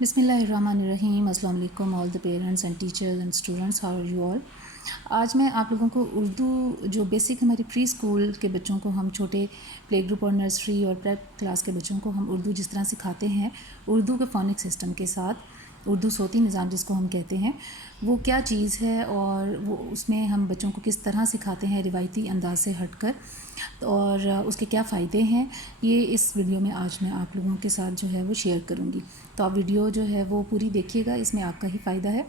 بسم اللہ الرحمن الرحیم. السلام علیکم all the parents and teachers and students. How are you all? آج میں آپ لوگوں کو اردو جو بیسک ہماری پری اسکول کے بچوں کو ہم چھوٹے پلے گروپ اور نرسری اور پریپ کلاس کے بچوں کو ہم اردو جس طرح سکھاتے ہیں اردو کے فونک سسٹم کے ساتھ، اردو صوتی نظام جس کو ہم کہتے ہیں، وہ کیا چیز ہے اور وہ اس میں ہم بچوں کو کس طرح سکھاتے ہیں روایتی انداز سے ہٹ کر، اور اس کے کیا فائدے ہیں، یہ اس ویڈیو میں آج میں آپ لوگوں کے ساتھ جو ہے وہ شیئر کروں گی. تو آپ ویڈیو جو ہے وہ پوری دیکھیے گا، اس میں آپ کا ہی فائدہ ہے.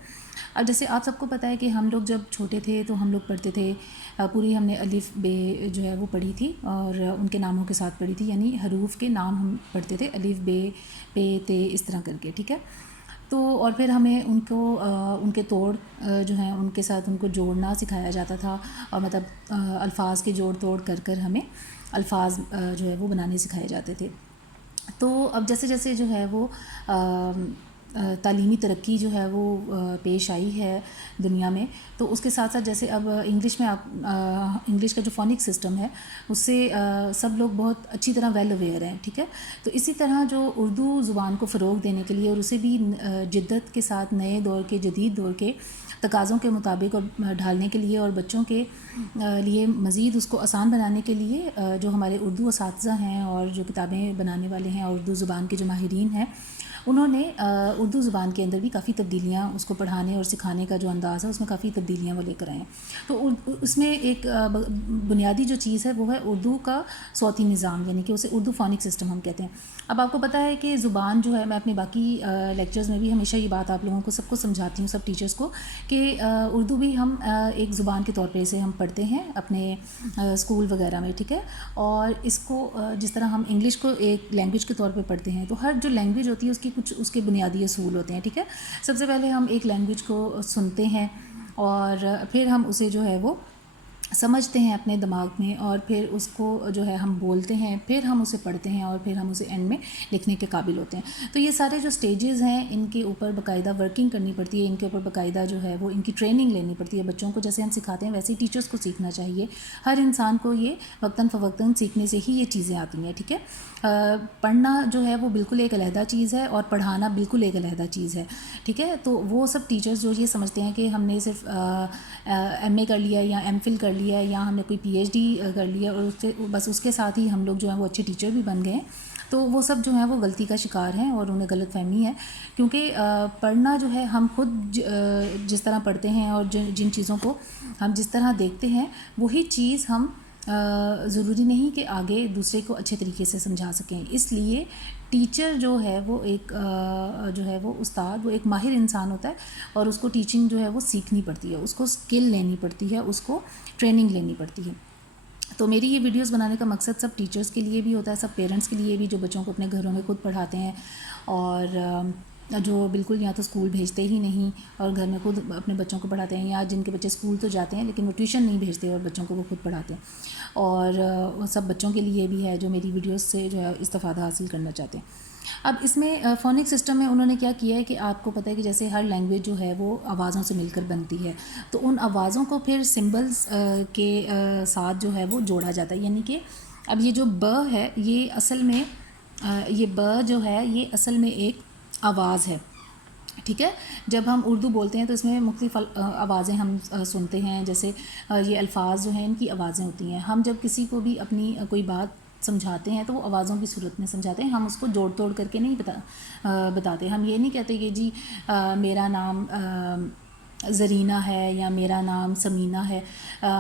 اب جیسے آپ سب کو پتہ ہے کہ ہم لوگ جب چھوٹے تھے تو ہم لوگ پڑھتے تھے پوری، ہم نے الف بے جو ہے وہ پڑھی تھی اور ان کے ناموں کے ساتھ پڑھی تھی، یعنی حروف کے نام ہم پڑھتے تھے، الف بے پے تے اس طرح کر کے، ٹھیک ہے. تو اور پھر ہمیں ان کو ان کے توڑ جو ہیں ان کے ساتھ ان کو جوڑنا سکھایا جاتا تھا، اور مطلب الفاظ کے جوڑ توڑ کر کر ہمیں الفاظ جو ہے وہ بنانے سکھائے جاتے تھے. تو اب جیسے جیسے جو ہے وہ تعلیمی ترقی جو ہے وہ پیش آئی ہے دنیا میں، تو اس کے ساتھ ساتھ جیسے اب انگلش میں آپ انگلش کا جو فونک سسٹم ہے اس سے سب لوگ بہت اچھی طرح ویل اویئر ہیں، ٹھیک ہے. تو اسی طرح جو اردو زبان کو فروغ دینے کے لیے اور اسے بھی جدت کے ساتھ نئے دور کے، جدید دور کے تقاضوں کے مطابق اور ڈھالنے کے لیے، اور بچوں کے لیے مزید اس کو آسان بنانے کے لیے جو ہمارے اردو اساتذہ ہیں اور جو کتابیں بنانے والے ہیں اور اردو زبان کے جو ماہرین ہیں، انہوں نے اردو زبان کے اندر بھی کافی تبدیلیاں، اس کو پڑھانے اور سکھانے کا جو انداز ہے اس میں کافی تبدیلیاں وہ لے کر آئے ہیں. تو اس میں ایک بنیادی جو چیز ہے وہ ہے اردو کا صوتی نظام، یعنی کہ اسے اردو فونک سسٹم ہم کہتے ہیں. اب آپ کو پتہ ہے کہ زبان جو ہے، میں اپنی باقی لیکچرز میں بھی ہمیشہ یہ بات آپ لوگوں کو سب کو سمجھاتی ہوں، سب ٹیچرز کو، کہ اردو بھی ہم ایک زبان کے طور پہ اسے ہم پڑھتے ہیں اپنے اسکول وغیرہ میں، ٹھیک ہے. اور اس کو جس طرح ہم انگلش کو ایک لینگویج کے طور پہ پڑھتے ہیں، تو ہر جو لینگویج ہوتی ہے اس کی کچھ اس کے بنیادی اصول ہوتے ہیں، ٹھیک ہے. سب سے پہلے ہم ایک لینگویج کو سنتے ہیں اور پھر ہم اسے جو ہے وہ سمجھتے ہیں اپنے دماغ میں، اور پھر اس کو جو ہے ہم بولتے ہیں، پھر ہم اسے پڑھتے ہیں، اور پھر ہم اسے اینڈ میں لکھنے کے قابل ہوتے ہیں. تو یہ سارے جو سٹیجز ہیں ان کے اوپر باقاعدہ ورکنگ کرنی پڑتی ہے، ان کے اوپر باقاعدہ جو ہے وہ ان کی ٹریننگ لینی پڑتی ہے. بچوں کو جیسے ہم سکھاتے ہیں ویسے ہی ٹیچرز کو سیکھنا چاہیے. ہر انسان کو یہ وقتاً فوقتاً سیکھنے سے ہی یہ چیزیں آتی ہیں، ٹھیک ہے. پڑھنا جو ہے وہ بالکل ایک علیحدہ چیز ہے اور پڑھانا بالکل ایک علیحدہ چیز ہے، ٹھیک ہے. تو وہ سب ٹیچرز جو یہ سمجھتے ہیں کہ ہم نے صرف ایم اے کر لیا یا ایم فل کر لیا یا ہم نے کوئی پی ایچ ڈی کر لیا اور بس اس کے ساتھ ہی ہم لوگ جو ہیں وہ اچھے ٹیچر بھی بن گئے ہیں، تو وہ سب جو ہیں وہ غلطی کا شکار ہیں اور انہیں غلط فہمی ہے. کیونکہ پڑھنا جو ہے ہم خود جس طرح پڑھتے ہیں اور جن چیزوں کو ہم جس طرح دیکھتے ہیں وہی چیز ہم ضروری نہیں کہ آگے دوسرے کو اچھے طریقے سے سمجھا سکیں. اس لیے ٹیچر جو ہے وہ ایک جو ہے وہ استاد، وہ ایک ماہر انسان ہوتا ہے، اور اس کو ٹیچنگ جو ہے وہ سیکھنی پڑتی ہے، اس کو اسکل لینی پڑتی ہے، اس کو ٹریننگ لینی پڑتی ہے. تو میری یہ ویڈیوز بنانے کا مقصد سب ٹیچرز کے لیے بھی ہوتا ہے، سب پیرنٹس کے لیے بھی جو بچوں کو اپنے گھروں میں خود پڑھاتے ہیں، اور جو بالکل یا تو اسکول بھیجتے ہی نہیں اور گھر میں خود اپنے بچوں کو پڑھاتے ہیں، یا جن کے بچے اسکول تو جاتے ہیں لیکن وہ ٹیوشن نہیں بھیجتے اور بچوں کو وہ خود پڑھاتے ہیں. اور سب بچوں کے لیے بھی ہے جو میری ویڈیوز سے جو ہے استفادہ حاصل کرنا چاہتے ہیں. اب اس میں فونک سسٹم میں انہوں نے کیا کیا ہے کہ آپ کو پتہ ہے کہ جیسے ہر لینگویج جو ہے وہ آوازوں سے مل کر بنتی ہے، تو ان آوازوں کو پھر سمبلز کے ساتھ جو ہے وہ جوڑا جاتا ہے. یعنی کہ اب یہ جو ب ہے، یہ اصل میں یہ ب جو ہے یہ اصل میں ایک آواز ہے، ٹھیک ہے. جب ہم اردو بولتے ہیں تو اس میں مختلف آوازیں ہم سنتے ہیں، جیسے یہ الفاظ جو ہیں ان کی آوازیں ہوتی ہیں. ہم جب کسی کو بھی اپنی کوئی بات سمجھاتے ہیں تو وہ آوازوں کی صورت میں سمجھاتے ہیں، ہم اس کو جوڑ توڑ کر کے نہیں بتاتے. ہم یہ نہیں کہتے کہ جی میرا نام زرینہ ہے یا میرا نام سمینہ ہے.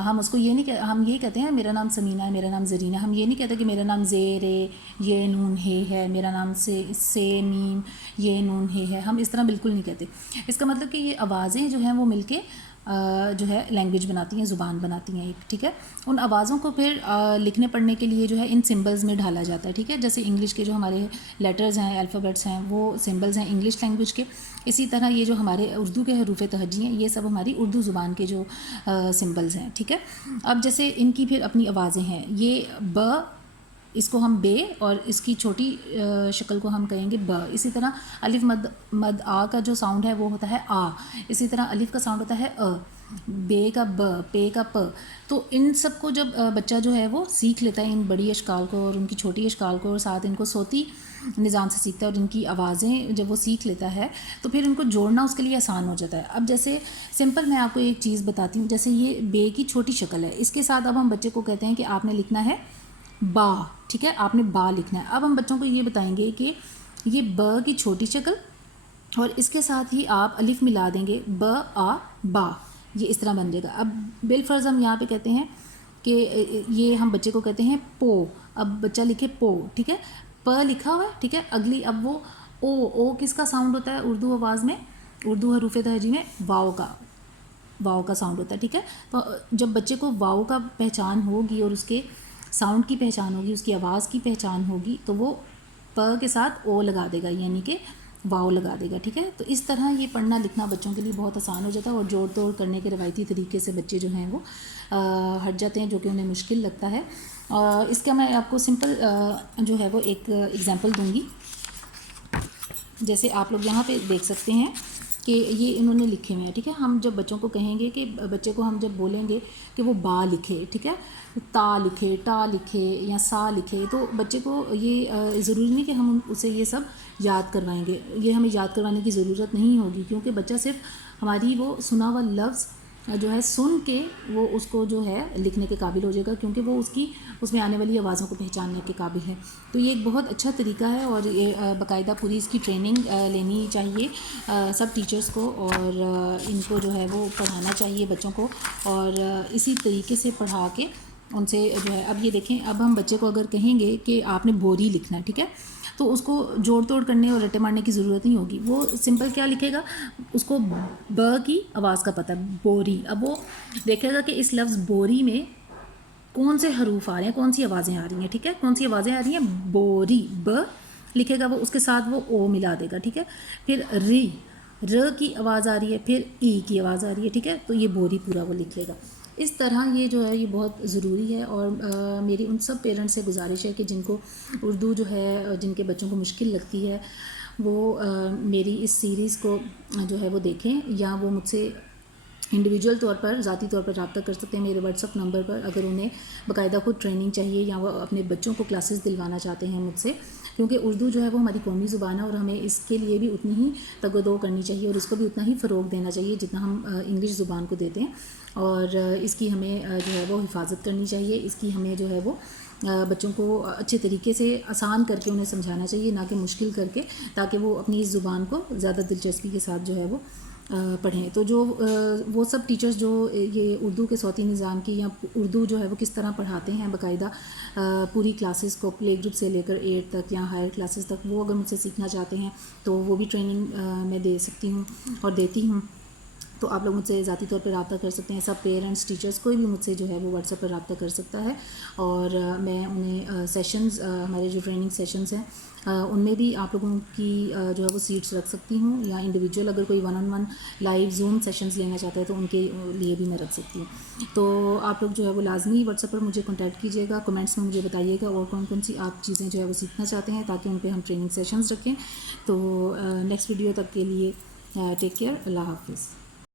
ہم اس کو یہ نہیں ہم یہی کہتے ہیں میرا نام سمینہ ہے، میرا نام زرینہ. ہم یہ نہیں کہتے کہ میرا نام زیر یہ نون ہے، میرا نام سے میم یہ نون ہے. ہم اس طرح بالکل نہیں کہتے. اس کا مطلب کہ یہ آوازیں جو ہیں وہ مل کے جو ہے لینگویج بناتی ہیں، زبان بناتی ہیں ایک، ٹھیک ہے. ان آوازوں کو پھر لکھنے پڑھنے کے لیے جو ہے ان سمبلز میں ڈھالا جاتا ہے، ٹھیک ہے. جیسے انگلش کے جو ہمارے لیٹرز ہیں، الفابیٹس ہیں، وہ سمبلز ہیں انگلش لینگویج کے. اسی طرح یہ جو ہمارے اردو کے حروف تہجی ہیں، یہ سب ہماری اردو زبان کے جو سمبلز ہیں، ٹھیک ہے. اب جیسے ان کی پھر اپنی آوازیں ہیں. یہ ب، اس کو ہم بے، اور اس کی چھوٹی شکل کو ہم کہیں گے ب. اسی طرح الف مد آ کا جو ساؤنڈ ہے وہ ہوتا ہے آ. اسی طرح الف کا ساؤنڈ ہوتا ہے ا، بے کا ب، پے کا پ. تو ان سب کو جب بچہ جو ہے وہ سیکھ لیتا ہے، ان بڑی اشکال کو اور ان کی چھوٹی اشکال کو، اور ساتھ ان کو صوتی نظام سے سیکھتا ہے اور جن کی آوازیں جب وہ سیکھ لیتا ہے تو پھر ان کو جوڑنا اس کے لیے آسان ہو جاتا ہے. اب جیسے سمپل میں آپ کو ایک چیز بتاتی ہوں, جیسے یہ بے کی چھوٹی شکل ہے, اس کے ساتھ اب ہم بچے کو کہتے ہیں کہ آپ نے لکھنا ہے با, ٹھیک ہے, آپ نے با لکھنا ہے. اب ہم بچوں کو یہ بتائیں گے کہ یہ ب کی چھوٹی شکل اور اس کے ساتھ ہی آپ الف ملا دیں گے, ب آ با, یہ اس طرح بن جائے گا. اب بالفرض ہم یہاں پہ کہتے ہیں کہ یہ ہم بچے کو کہتے ہیں پو, اب بچہ لکھے پو, ٹھیک ہے, پ لکھا ہوا ہے, ٹھیک ہے. اگلی اب وہ او کس کا ساؤنڈ ہوتا ہے اردو آواز میں, اردو حروف تہجی میں واؤ کا ساؤنڈ ہوتا ہے, ٹھیک ہے. تو جب بچے کو واؤ کا پہچان ہوگی اور اس کے ساؤنڈ کی پہچان ہوگی, اس کی آواز کی پہچان ہوگی, تو وہ پ کے ساتھ او لگا دے گا, یعنی کہ واؤ لگا دے گا, ٹھیک ہے. تو اس طرح یہ پڑھنا لکھنا بچوں کے لیے بہت آسان ہو جاتا ہے اور جوڑ توڑ کرنے کے روایتی طریقے سے بچے جو ہیں وہ ہٹ جاتے ہیں, جو کہ انہیں مشکل لگتا ہے. اس کا میں آپ کو سمپل جو ہے وہ ایک ایگزامپل دوں گی. جیسے آپ لوگ یہاں پہ دیکھ سکتے ہیں کہ یہ انہوں نے لکھے ہوئے ہیں, ٹھیک ہے. ہم جب بچوں کو کہیں گے کہ بچے کو ہم جب بولیں گے کہ وہ با لکھے, ٹھیک ہے, تا لکھے, ٹا لکھے یا سا لکھے, تو بچے کو یہ ضروری نہیں کہ ہم اسے یہ سب یاد کروائیں گے. یہ ہمیں یاد کروانے کی ضرورت نہیں ہوگی, کیونکہ بچہ صرف ہماری وہ سنا ہوا لفظ جو ہے سن کے وہ اس کو جو ہے لکھنے کے قابل ہو جائے گا, کیونکہ وہ اس میں آنے والی آوازوں کو پہچاننے کے قابل ہے. تو یہ ایک بہت اچھا طریقہ ہے اور یہ باقاعدہ پوری اس کی ٹریننگ لینی چاہیے سب ٹیچرز کو, اور ان کو جو ہے وہ پڑھانا چاہیے بچوں کو, اور اسی طریقے سے پڑھا کے ان سے جو ہے. اب یہ دیکھیں, اب ہم بچے کو اگر کہیں گے کہ آپ نے بوری لکھنا ہے, ٹھیک ہے, تو اس کو جوڑ توڑ کرنے اور رٹے مارنے کی ضرورت نہیں ہوگی. وہ سمپل کیا لکھے گا, اس کو ب کی آواز کا پتہ ہے, بوری. اب وہ دیکھے گا کہ اس لفظ بوری میں کون سے حروف آ رہے ہیں, کون سی آوازیں آ رہی ہیں, ٹھیک ہے, کون سی آوازیں آ رہی ہیں, بوری, ب لکھے گا وہ, اس کے ساتھ وہ او ملا دے گا, ٹھیک ہے. پھر ر کی آواز آ رہی ہے, پھر ای کی آواز آ رہی ہے, ٹھیک ہے, تو یہ بوری پورا وہ لکھ لے گا. اس طرح یہ جو ہے یہ بہت ضروری ہے. اور میری ان سب پیرنٹس سے گزارش ہے کہ جن کو اردو جو ہے, جن کے بچوں کو مشکل لگتی ہے, وہ میری اس سیریز کو جو ہے وہ دیکھیں, یا وہ مجھ سے انڈیویجول طور پر ذاتی طور پر رابطہ کر سکتے ہیں میرے واٹس ایپ نمبر پر, اگر انہیں باقاعدہ خود ٹریننگ چاہیے یا وہ اپنے بچوں کو کلاسز دلوانا چاہتے ہیں مجھ سے, کیونکہ اردو جو ہے وہ ہماری قومی زبان ہے اور ہمیں اس کے لیے بھی اتنی ہی تگ و دو کرنی چاہیے اور اس کو بھی اتنا ہی فروغ دینا چاہیے جتنا ہم انگلش زبان کو دیتے ہیں. اور اس کی ہمیں جو ہے وہ حفاظت کرنی چاہیے, اس کی ہمیں جو ہے وہ بچوں کو اچھے طریقے سے آسان کر کے انہیں سمجھانا چاہیے, نہ کہ مشکل کر کے, تاکہ وہ اپنی اس زبان کو زیادہ دلچسپی کے ساتھ جو ہے وہ پڑھیں. تو جو وہ سب ٹیچرز جو یہ اردو کے صوتی نظام کی یا اردو جو ہے وہ کس طرح پڑھاتے ہیں باقاعدہ پوری کلاسز کو, پلے گروپ سے لے کر 8 تک یا ہائر کلاسز تک, وہ اگر مجھ سے سیکھنا چاہتے ہیں تو وہ بھی ٹریننگ میں دے سکتی ہوں اور دیتی ہوں. تو آپ لوگ مجھ سے ذاتی طور پہ رابطہ کر سکتے ہیں, سب پیرنٹس ٹیچرز کوئی بھی مجھ سے جو ہے وہ واٹس ایپ پر رابطہ کر سکتا ہے. اور میں انہیں سیشنز, ہمارے جو ٹریننگ سیشنز ہیں ان میں بھی آپ لوگوں کی جو ہے وہ سیٹس رکھ سکتی ہوں, یا انڈیویجول اگر کوئی 1-on-1 لائیو زوم سیشنز لینا چاہتا ہے تو ان کے لیے بھی میں رکھ سکتی ہوں. تو آپ لوگ جو ہے وہ لازمی واٹس ایپ پر مجھے کانٹیکٹ کیجیے گا, کمنٹس میں مجھے بتائیے گا اور کون کون سی آپ چیزیں جو ہے وہ سیکھنا چاہتے ہیں تاکہ ان پہ ہم ٹریننگ سیشنز رکھیں. تو نیکسٹ ویڈیو تک کے لیے ٹیک کیئر, اللہ حافظ.